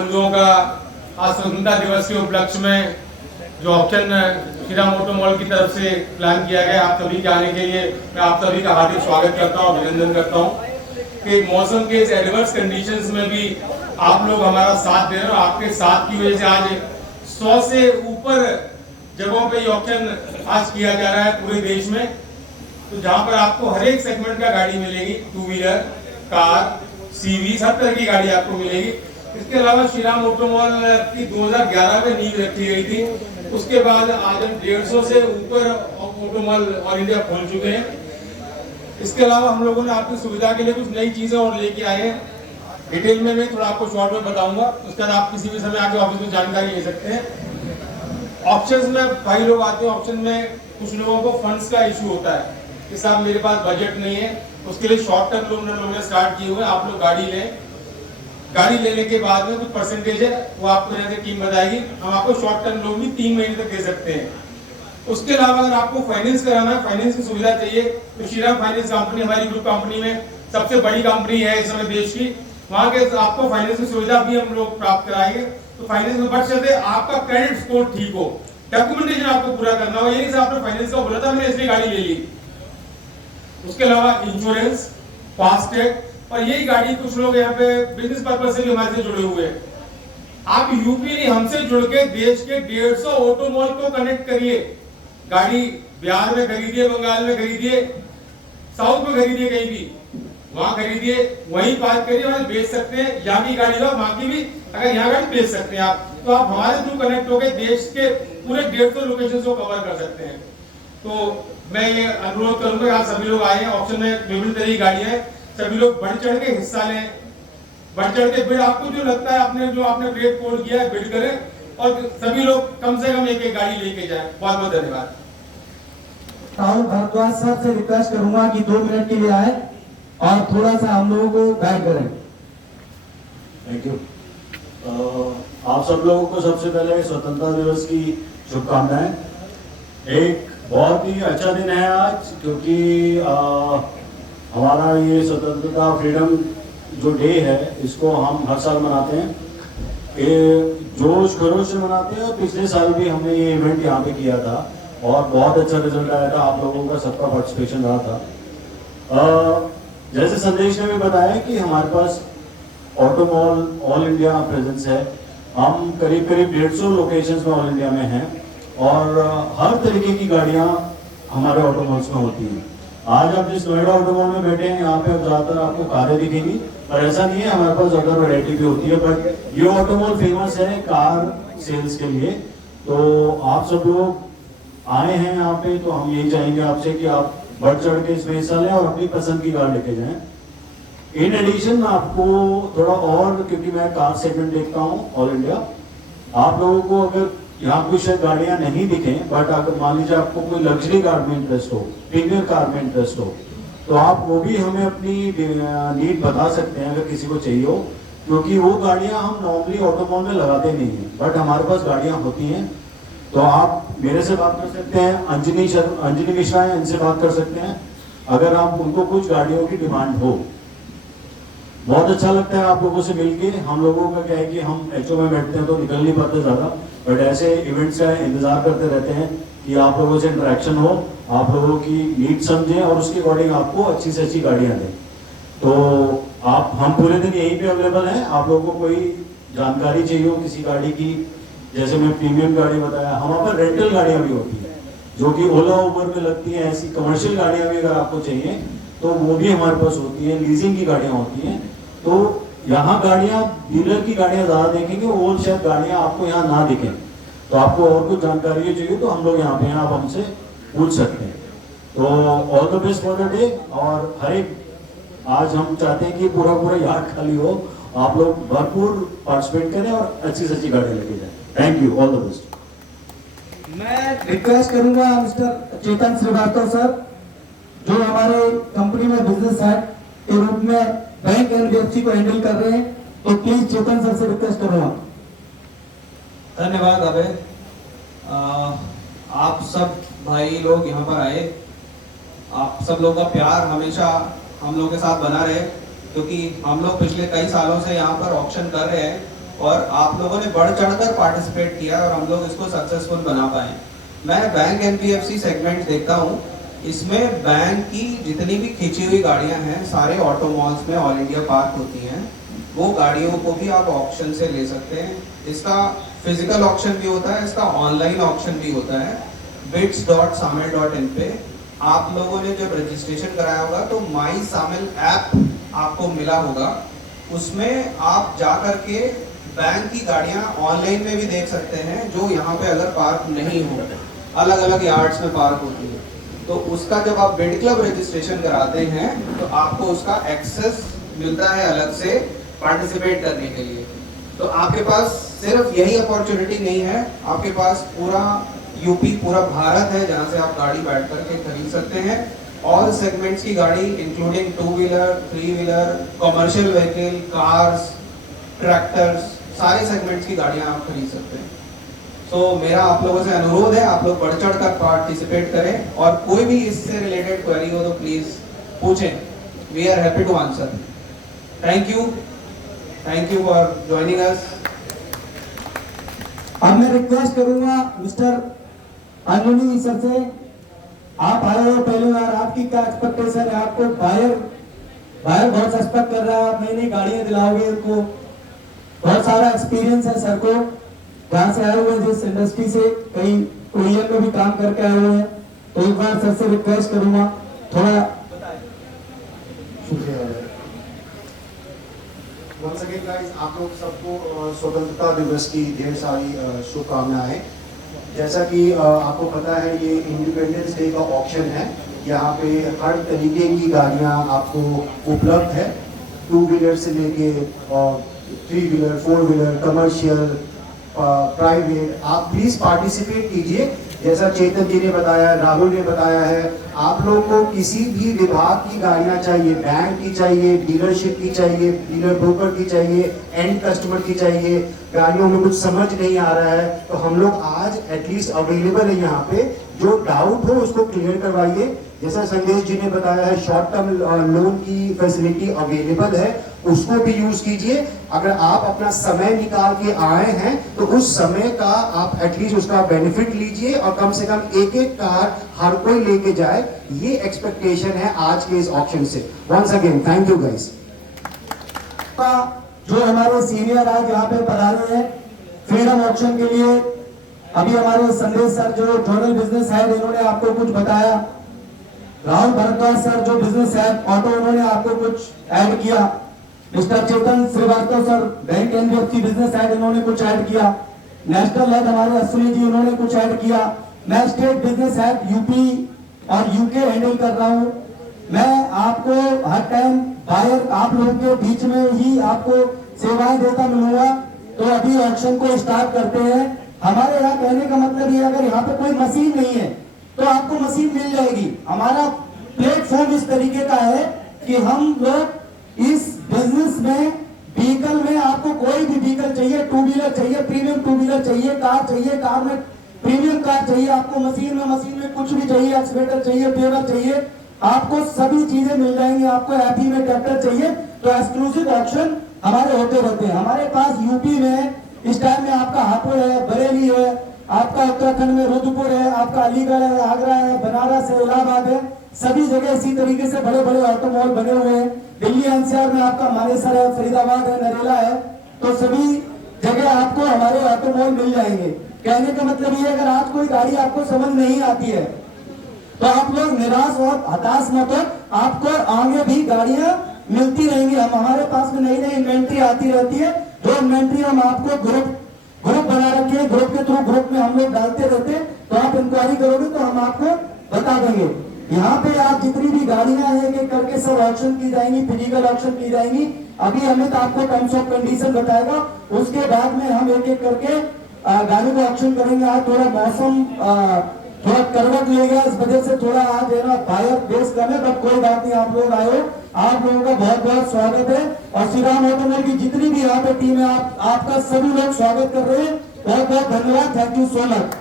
बंधुओं का आज स्वतंत्रता दिवस के उपलक्ष्य में जो ऑप्शन श्रीराम ऑटो मॉल की तरफ से प्लान किया गया, आप सभी के आने के लिए मैं आप सभी का हार्दिक स्वागत करता हूं, अभिनंदन करता हूं कि मौसम के इस एडवर्स कंडीशंस में भी आप लोग हमारा साथ दे रहे हो। आपके साथ की वजह से आज 100 से ऊपर जगहों पे ये ऑप्शन आज किया जा रहा है पूरे देश में। तो जहां पर आपको हर एक सेगमेंट का गाड़ी मिलेगी, टू व्हीलर, कार, सीवी, सब तरह की गाड़ी आपको मिलेगी। इसके अलावा श्रीराम ऑटो मॉल की 2011 में नींव रखी गई थी। उसके बाद आज हम 150 से ऊपर ऑटो मॉल ऑल इंडिया खोल चुके हैं। इसके अलावा हम लोगों ने आपकी सुविधा के लिए कुछ नई चीजें और लेके आए हैं। डिटेल में मैं थोड़ा आपको शॉर्ट में बताऊंगा, उसके बाद आप किसी भी समय आके ऑफिस में जानकारी ले सकते हैं। ऑप्शंस में भाई लोग आते हैं, ऑप्शन में कुछ लोगों को फंड्स का इशू होता है कि साहब मेरे पास बजट नहीं है, उसके लिए शॉर्ट टर्म लोन हम लोगों ने स्टार्ट किए हुए। आप लोग गाड़ी लें, गाड़ी लेने के बाद में कुछ परसेंटेज है वो आपको यहाँ से टीम बताएगी, हम आपको शॉर्ट टर्म लोन भी 3 महीने तक दे सकते हैं। उसके अलावा अगर आपको फाइनेंस कराना है, फाइनेंस की सुविधा चाहिए, तो श्रीराम फाइनेंस कंपनी हमारी ग्रुप कंपनी में सबसे बड़ी कंपनी है इस समय देश की। वहां के आपको फाइनेंस की सुविधा भी हम लोग प्राप्त कराएंगे। तो फाइनेंस में बच्चे आपका क्रेडिट स्कोर ठीक हो, डॉक्यूमेंटेशन आपको पूरा करना हो, ये नहीं आपने फाइनेंस का बोला था मैंने इसलिए गाड़ी ले ली। उसके अलावा इंश्योरेंस, फास्टैग, और यही गाड़ी कुछ लोग यहाँ पे बिजनेस पर्पज से भी हमारे से जुड़े हुए हैं। आप यूपी नहीं हमसे जुड़ के देश के 150 ऑटो मॉल को कनेक्ट करिए। गाड़ी बिहार में खरीदिए, बंगाल में खरीदिए, साउथ में खरीदिए, कहीं भी वहां खरीदिए, वहीं पार्क करिए, वहां बेच सकते हैं। यहाँ की गाड़ी लो, वहां की भी अगर यहाँ गाड़ी बेच सकते हैं आप, तो आप हमारे थ्रू कनेक्ट होकर देश के पूरे 150 लोकेशन को कवर कर सकते हैं। तो मैं ये अनुरोध करूंगा, आप सभी लोग आए हैं, ऑप्शन में विभिन्न तरह की गाड़ियां हैं, सभी लोग बढ़ चढ़ के हिस्सा लें, बढ़ चढ़ के बिड, आपको जो लगता है आपने रेट कोड किया है बिड करें, और सभी लोग कम से कम एक गाड़ी लेके जाएं। बहुत बहुत धन्यवाद। राहुल भारद्वाज साहब से रिक्वेस्ट करूंगा कि 2 मिनट के लिए आए और थोड़ा सा हम लोगों को गाइड करें। Thank you. आप सब लोगों को सबसे पहले स्वतंत्रता दिवस की शुभकामनाएं। एक बहुत ही अच्छा दिन है आज, क्योंकि हमारा ये स्वतंत्रता फ्रीडम जो डे है, इसको हम हर साल मनाते हैं, ये जोश खरोश से मनाते हैं। और पिछले साल भी हमने ये इवेंट यहाँ पे किया था और बहुत अच्छा रिजल्ट आया था, आप लोगों का सबका पार्टिसिपेशन रहा था। जैसे संदेश ने भी बताया कि हमारे पास auto mall all India presence है। हम करीब करीब 150 लोकेशंस में ऑल इंडिया में हैं और हर तरीके की गाड़ियाँ हमारे ऑटो मॉल्स में होती हैं। आज आप जिस नोएडा ऑटो मॉल में बैठे हैं, यहाँ पे ज़्यादातर आपको कारें दिखेंगी, पर ऐसा नहीं है, हमारे पास अदर वैरायटी भी होती है। बट ये ऑटो मॉल फेमस है कार सेल्स के लिए। तो आप सब लोग आए हैं यहाँ पे, तो हम यही चाहेंगे आपसे कि आप बढ़ चढ़ के इसमें हिस्सा लें और अपनी पसंद की कार लेके जाएं। इन एडिशन आपको थोड़ा और, क्योंकि मैं कार सेगमेंट देखता हूँ ऑल इंडिया, आप लोगों को अगर यहाँ कुछ गाड़ियां नहीं दिखें, बट अगर मान लीजिए आपको कोई लग्जरी कार में इंटरेस्ट हो, प्रीमियर कार में इंटरेस्ट हो, तो आप वो भी हमें अपनी नीड बता सकते हैं अगर किसी को चाहिए हो, क्योंकि वो गाड़ियां हम नॉर्मली ऑटो मॉल में लगाते नहीं हैं, बट हमारे पास गाड़ियां होती हैं। तो आप मेरे से बात कर सकते हैं, अंजनी मिश्रा है, इनसे बात कर सकते हैं अगर आप उनको कुछ गाड़ियों की डिमांड हो। बहुत अच्छा लगता है आप लोगों से मिलके। हम लोगों का क्या है कि हम एचओ में बैठते हैं तो निकल नहीं पाते ज़्यादा, बट ऐसे इवेंट्स का इंतजार करते रहते हैं कि आप लोगों से इंटरेक्शन हो, आप लोगों की नीड समझें और उसके अकॉर्डिंग आपको अच्छी से अच्छी गाड़ियाँ दें। तो हम पूरे दिन यहीं पे अवेलेबल हैं। आप लोगों को कोई जानकारी चाहिए हो किसी गाड़ी की, जैसे मैं प्रीमियम गाड़ी बताया, हमारे पास रेंटल गाड़ियाँ भी होती हैं जो कि ओला उबर में लगती हैं। ऐसी कमर्शियल गाड़ियाँ भी अगर आपको चाहिए तो वो भी हमारे पास होती हैं, लीजिंग की गाड़ियाँ होती हैं। तो यहाँ गाड़ियाँ, डीलर की गाड़ियाँ ज़्यादा देखेंगे और शायद गाड़ियाँ आपको यहाँ ना दिखें। तो आपको और कुछ जानकारी चाहिए तो हम लोग यहाँ पे हैं, आप हमसे पूछ सकते हैं। तो all the best for the day. और हर एक, आज हम चाहते हैं कि पूरा यार्ड खाली हो, आप लोग भरपूर पार्टिसिपेट करें और अच्छी से अच्छी गाड़ी लेके जाएं। Thank you, all the best. मैं रिक्वेस्ट करूंगा मिस्टर चेतन श्रीवास्तव सर, जो हमारे कंपनी में बिजनेस हेड के रूप में बैंक एनबीएफसी को हैंडल कर रहे हैं, तो प्लीज चेतन सर से रिक्वेस्ट करूंगा। धन्यवाद अभय। आप सब भाई लोग यहाँ पर आए, आप सब लोगों का प्यार हमेशा हम लोगों के साथ बना रहे, क्योंकि हम लोग पिछले कई सालों से यहाँ पर ऑक्शन कर रहे हैं और आप लोगों ने बढ़ चढ़कर पार्टिसिपेट किया और हम लोग इसको सक्सेसफुल बना पाए। मैं बैंक एनबीएफसी सेगमेंट देखता हूँ, इसमें बैंक की जितनी भी खिंची हुई गाड़ियाँ हैं सारे ऑटो मॉल्स में ऑल इंडिया पार्क होती हैं, वो गाड़ियों को भी आप ऑक्शन से ले सकते हैं। इसका फिजिकल ऑक्शन भी होता है, इसका ऑनलाइन ऑक्शन भी होता है। bids.samil.in पे आप लोगों ने जब रजिस्ट्रेशन कराया होगा तो माई सामिल ऐप आपको मिला होगा, उसमें आप जा कर के बैंक की गाड़ियां ऑनलाइन में भी देख सकते हैं जो यहाँ पे अगर पार्क नहीं हो, अलग अलग यार्ड्स में पार्क होती है। तो उसका जब आप बिड क्लब रजिस्ट्रेशन कराते हैं तो आपको उसका एक्सेस मिलता है अलग से पार्टिसिपेट करने के लिए। तो आपके पास सिर्फ यही अपॉर्चुनिटी नहीं है, आपके पास पूरा यूपी, पूरा भारत है जहाँ से आप गाड़ी बैठ करके खरीद सकते हैं। ऑल सेगमेंट्स की गाड़ी including 2 wheeler, 3 wheeler, commercial vehicle, cars, tractors, सारे सेगमेंट्स की गाड़ियाँ आप खरीद सकते हैं। तो मेरा आप लोगों से अनुरोध है, आप लोग बढ़ चढ़ कर पार्टिसिपेट करें और कोई भी इससे रिलेटेड क्वेरी हो तो प्लीज पूछें, we are happy to answer. Thank you for joining us. अब मैं रिक्वेस्ट करूंगा मिस्टर अंजनी सर से, आप आए हो पहली बार, आपकी क्या एक्सपेक्टेशन है? आपको बायर बहुत एक्सपेक्ट कर रहा है, आप नई नई गाड़ियां दिलाओगे इनको, बहुत सारा एक्सपीरियंस है सर को, जहाँ से आए हुए जिस इंडस्ट्री से, कई ओईएम में भी काम करके आए हुए हैं। तो एक बार सर से रिक्वेस्ट करूंगा थोड़ा। शुक्रिया। वंस अगेन गाइस, आप लोग सबको स्वतंत्रता दिवस की ढेर सारी शुभकामनाएं। जैसा कि आपको पता है ये इंडिपेंडेंस डे का ऑक्शन है, यहाँ पे हर तरीके की गाड़ियाँ आपको उपलब्ध है, 2 व्हीलर से लेके 3 व्हीलर, 4 व्हीलर, कमर्शियल, प्राइवेट। आप प्लीज पार्टिसिपेट कीजिए। जैसा चेतन जी ने बताया, राहुल ने बताया है, आप लोग को किसी भी विभाग की गाड़ियां चाहिए, बैंक की चाहिए, डीलरशिप की चाहिए, डीलर ब्रोकर की चाहिए, एंड कस्टमर की चाहिए, गाड़ियों में कुछ समझ नहीं आ रहा है तो हम लोग आज एटलीस्ट अवेलेबल है यहाँ पे, जो डाउट हो उसको क्लियर करवाइए। जैसा संदेश जी ने बताया है, शॉर्ट टर्म लोन की फैसिलिटी अवेलेबल है, उसको भी यूज कीजिए। अगर आप अपना समय निकाल के आए हैं तो उस समय का आप एटलीस्ट उसका बेनिफिट लीजिए और कम से कम एक एक कार हर कोई लेके जाए, ये एक्सपेक्टेशन है आज के इस ऑक्शन से। Once again thank you guys. जो हमारे सीनियर आज यहाँ पे पधारे हैं फ्रीडम ऑक्शन के लिए, अभी हमारे संदेश सर जो जोनल बिजनेस हेड, इन्होंने आपको कुछ बताया। राहुल भरद्वाज सर जो बिजनेस हेड ऑटो, उन्होंने आपको कुछ ऐड किया। Mister Chetan Srivastava sir bank NBFC business head, इन्होंने कुछ ऐड किया। नेशनल हेड हमारे अश्विनी जी, उन्होंने कुछ ऐड किया। मैं स्टेट बिजनेस हेड यूपी और यूके हैंडल कर रहा हूँ। मैं आपको हर टाइम बायर आप लोगों के बीच में ही आपको सेवाएं देता मिलूंगा। तो अभी ऑक्शन को स्टार्ट करते हैं। हमारे यहाँ कहने का मतलब ये, अगर यहाँ पे कोई मशीन नहीं है तो आपको मशीन मिल जाएगी। हमारा प्लेटफॉर्म इस तरीके का है कि हम लोग इस बिजनेस में, व्हीकल में, आपको कोई भी व्हीकल चाहिए, 2 व्हीलर चाहिए, प्रीमियम 2 व्हीलर चाहिए, कार चाहिए, कार में प्रीमियम कार चाहिए, आपको मशीन में कुछ भी चाहिए, एक्सवेटर चाहिए, पेवर चाहिए, आपको सभी चीजें मिल जाएंगी। आपको एपी में ट्रैक्टर चाहिए तो एक्सक्लूसिव ऑक्शन हमारे होते रहते हैं। हमारे पास यूपी में इस टाइम में आपका हापुड़ है, बरेली है, आपका उत्तराखंड में रुद्रपुर है, आपका अलीगढ़ है, आगरा है, बनारस है, इलाहाबाद है, सभी जगह इसी तरीके से बड़े बड़े ऑटो मॉल बने हुए हैं। दिल्ली एनसीआर में आपका मानेसर है, फरीदाबाद है, नरेला है, तो सभी जगह आपको हमारे ऑटो मॉल मिल जाएंगे। कहने का मतलब ये, अगर आज कोई गाड़ी आपको समझ नहीं आती है तो आप लोग निराश और हताश मत हो, आपको आगे भी गाड़ियां मिलती रहेंगी। हम हमारे पास में नई नई इन्वेंट्री आती रहती है, जो इन्वेंट्री हम आपको ग्रुप बना रखे हैं, ग्रुप के थ्रू ग्रुप में हम लोग डालते रहते हैं। तो आप इंक्वायरी करोगे तो हम आपको बता देंगे। यहाँ पे आप जितनी भी गाड़ियां हैं एक करके सब ऑक्शन की जाएंगी, फिजिकल ऑक्शन की जाएंगी। अभी अमित आपको टर्म्स ऑफ कंडीशन बताएगा, उसके बाद में हम एक एक करके गाड़ी को ऑक्शन करेंगे। आज थोड़ा मौसम थोड़ा करवट ले गया, इस वजह से थोड़ा आज है ना बायर बेस कम है, बट कोई बात नहीं, आप लोग आए हो, आप लोगों का बहुत बहुत स्वागत है। और श्री राम ऑटोमोबाइल की जितनी भी यहाँ पे टीम है, आपका सभी लोग स्वागत कर रहे हैं। बहुत बहुत धन्यवाद, थैंक यू सो मच।